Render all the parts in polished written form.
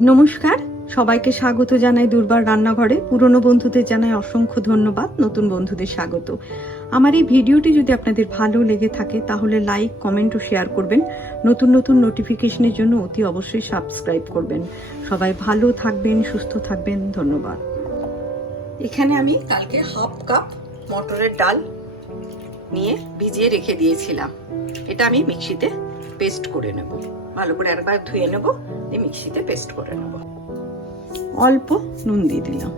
নমস্কার, সবাইকে স্বাগত জানাই দুর্বার রান্নাঘরে। পুরনো বন্ধুদের জানাই অসংখ্য ধন্যবাদ, নতুন বন্ধুদের স্বাগত। আমার এই ভিডিওটি যদি আপনাদের ভালো লেগে থাকে তাহলে লাইক, কমেন্ট ও শেয়ার করবেন। নতুন নতুন নোটিফিকেশনের জন্য অতি অবশ্যই সাবস্ক্রাইব করবেন। সবাই ভালো থাকবেন, সুস্থ থাকবেন, ধন্যবাদ। এখানে আমি কালকে হাফ কাপ মটরের ডাল নিয়ে ভিজিয়ে রেখে দিয়েছিলাম। এটা আমি মিক্সিতে পেস্ট করে নেব, ভালো করে একবার ধুয়ে নেব, দিয়ে মিক্সিতে পেস্ট করে নেব। অল্প নুন দিয়ে দিলাম।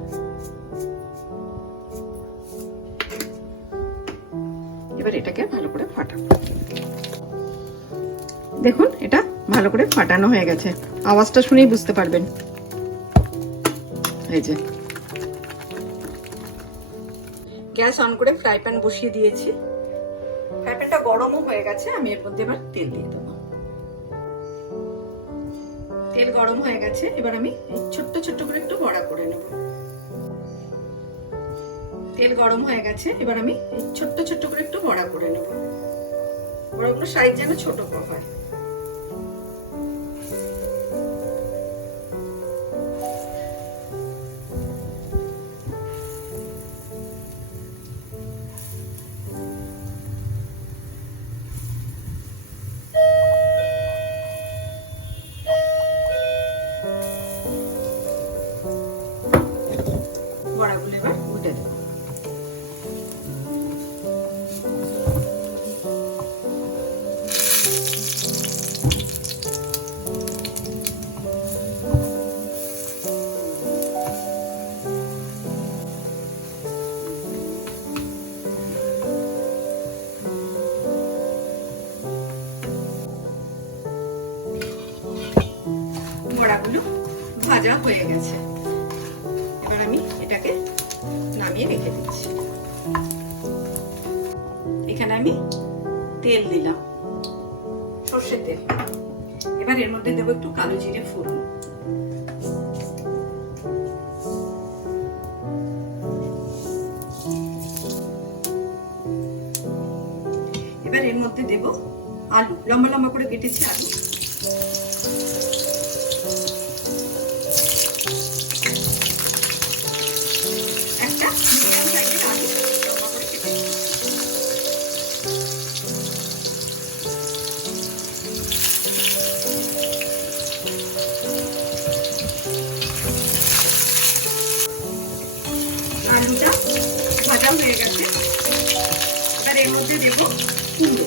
এবার এটাকে ভালো করে ফাটাবো। দেখুন, এটা ভালো করে ফাটানো হয়ে গেছে, আওয়াজটা শুনেই বুঝতে পারবেন। এই যে গ্যাস অন করে ফ্রাই প্যান বসিয়ে দিয়েছি। ফ্রাই প্যানটা গরমও হয়ে গেছে, আমি এর মধ্যে এবার তেল দিয়ে দেবো। তেল গরম হয়ে গেছে, এবার আমি ছোট্ট ছোট্ট করে একটু বড়া করে নেব। তেল গরম হয়ে গেছে, এবার আমি ছোট্ট ছোট্ট করে একটু বড়া করে নেব। বড়াগুলো সাইজ যেন ছোট হয়। বড়াগুলো এবার উঠে দেবো। বড়াগুলো ভাজা হয়ে গেছে, এবার আমি এটাকে নামিয়ে রেখে দিচ্ছি। এখানে আমি তেল দিলাম, সর্ষের তেল। এবার এর মধ্যে দেবো একটু কালো জিরে ফোড়ন, এবার এর মধ্যে দেব আলু, লম্বা লম্বা করে কেটেছি আলু। একটা মিডিয়াম সাইজের আলু লম্বা করে কেটে আলুটা ভাজা হয়ে গেছে। এবার এর মধ্যে দেব কুমড়ো।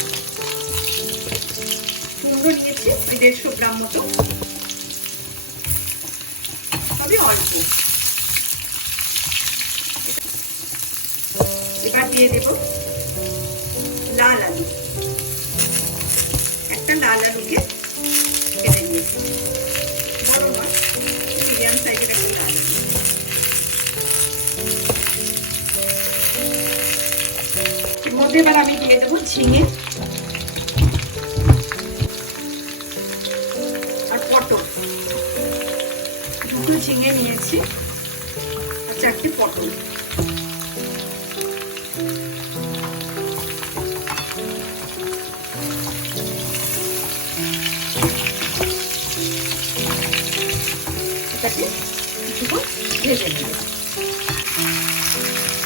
কুমড়ো নিয়েছি 150 গ্রাম মতো, তবে অল্প। এবার দিয়ে দেব লাল আলু। একটা লাল আলুকে কেটে নিয়েছি, বড় নয়, মিডিয়াম সাইজের একটা লাল আলু। এর মধ্যে এবার আমি দিয়ে দেবো ঝিঙে আর পটল। দুটো ঝিঙে নিয়েছি আর 4টে পটল। এটাকে কিছুক্ষণ ভেজে নেব।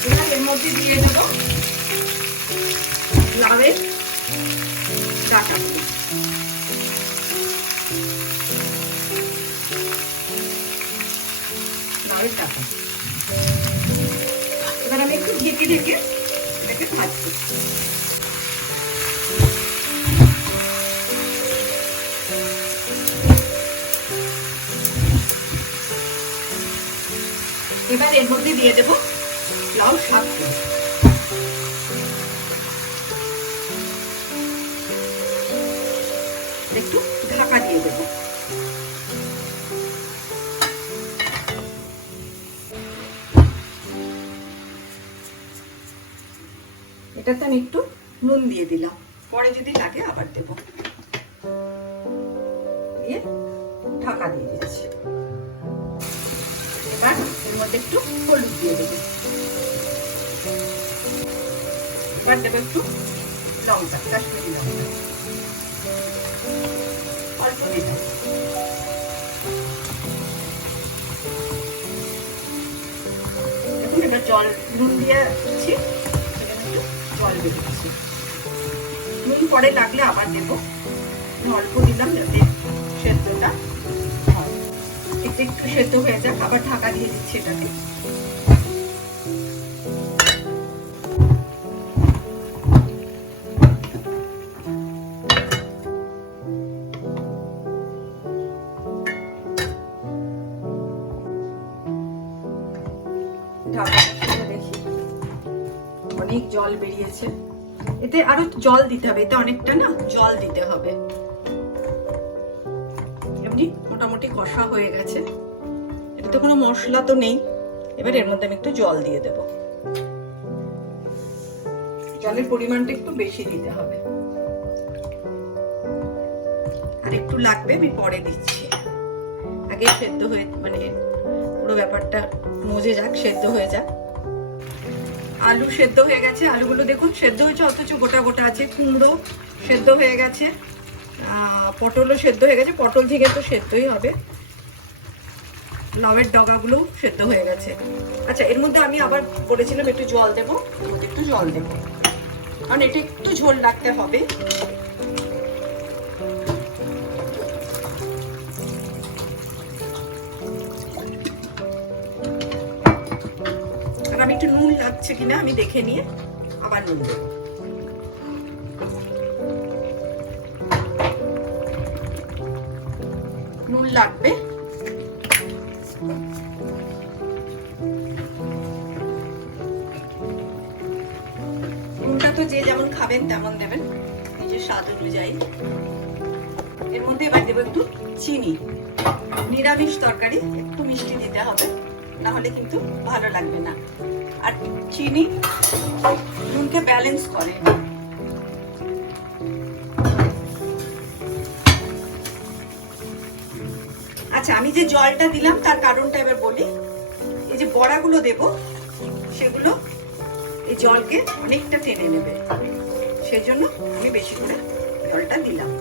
এবার এর মধ্যে দিয়ে দেব লাউয়ের ডাঁটা। লাউয়ের ডাঁটা এবার আমি একটু ঢেকে ঢেকে এটাকে ভাজবো। এবার এর মধ্যে দিয়ে দেব লাউ শাক, একটু ঢাকা দিয়ে দেব। এটাতে আমি একটু নুন দিয়ে দিলাম, পরে যদি লাগে আবার দেব। দিয়ে ঢাকা দিয়ে দিচ্ছি। এবার এর মধ্যে একটু হলুদ দিয়ে দেব। এবার দেবো একটু লঙ্কা, কাশ্মীরি লঙ্কা অল্প দেব। জল নুন দিয়ে দিচ্ছি, জল দিয়ে দিচ্ছি। নুন পরে লাগলে আবার দেবো, অল্প দিলাম যাতে সেদ্ধটা হয়। একটু সেদ্ধ হয়ে যাক, আবার ঢাকা দিয়ে দিচ্ছি এটাকে। দেখি অনেক জল বেরিয়েছে, এতে আরো জল দিতে হবে, এতে অনেকটা না জল দিতে হবে। এমনি মোটামুটি কষা হয়ে গেছে, এটাতে কোনো মশলা তো নেই। এবার এর মধ্যে আমি একটু জল দিয়ে দেব, জলের পরিমাণটা একটু বেশি দিতে হবে, আর একটু লাগবে, আমি পরে দিচ্ছি। আগে সেদ্ধ হয়ে মানে পুরো ব্যাপারটা মজে যাক, সেদ্ধ হয়ে যাক। আলু সেদ্ধ হয়ে গেছে, আলুগুলো দেখুন সেদ্ধ হয়েছে অথচ গোটা গোটা আছে। কুমড়ো সেদ্ধ হয়ে গেছে, পটলও সেদ্ধ হয়ে গেছে, পটল থেকে তো সেদ্ধই হবে। লাউয়ের ডগাগুলো সেদ্ধ হয়ে গেছে। আচ্ছা, এর মধ্যে আমি আবার বলেছিলাম একটু জল দেবো, একটু জল দেবো, কারণ এটা একটু ঝোল রাখতে হবে। আমি একটু নুন লাগছে কিনা আমি দেখে নিয়ে আবার নুন দেবো। নুন লাগবে, নুনটা তো যে যেমন খাবেন তেমন দেবেন, নিজের স্বাদ অনুযায়ী। এর মধ্যে এবার দেবো একটু চিনি। নিরামিষ তরকারি একটু মিষ্টি দিতে হবে, না হলে কিন্তু ভালো লাগবে না। আর চিনি নুনকে ব্যালেন্স করে। আচ্ছা, আমি যে জলটা দিলাম তার কারণটা এবার বলি। এই যে বড়াগুলো দেব, সেগুলো এই জলকে অনেকটা টেনে নেবে, সেজন্য আমি বেশি করে জলটা দিলাম।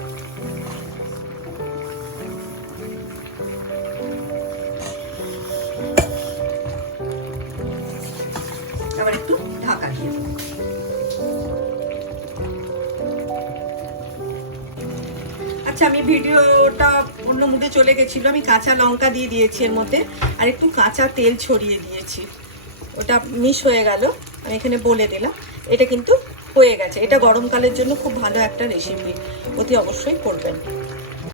আবার একটু ঢাকা দিয়ে দেবো। আচ্ছা, আমি ভিডিওটা অন্য মুডে চলে গেছিল, আমি কাঁচা লঙ্কা দিয়ে দিয়েছি এর মধ্যে, আর একটু কাঁচা তেল ছড়িয়ে দিয়েছি, ওটা মিস হয়ে গেল, আমি এখানে বলে দিলাম। এটা কিন্তু হয়ে গেছে, এটা গরমকালের জন্য খুব ভালো একটা রেসিপি, অতি অবশ্যই করবেন।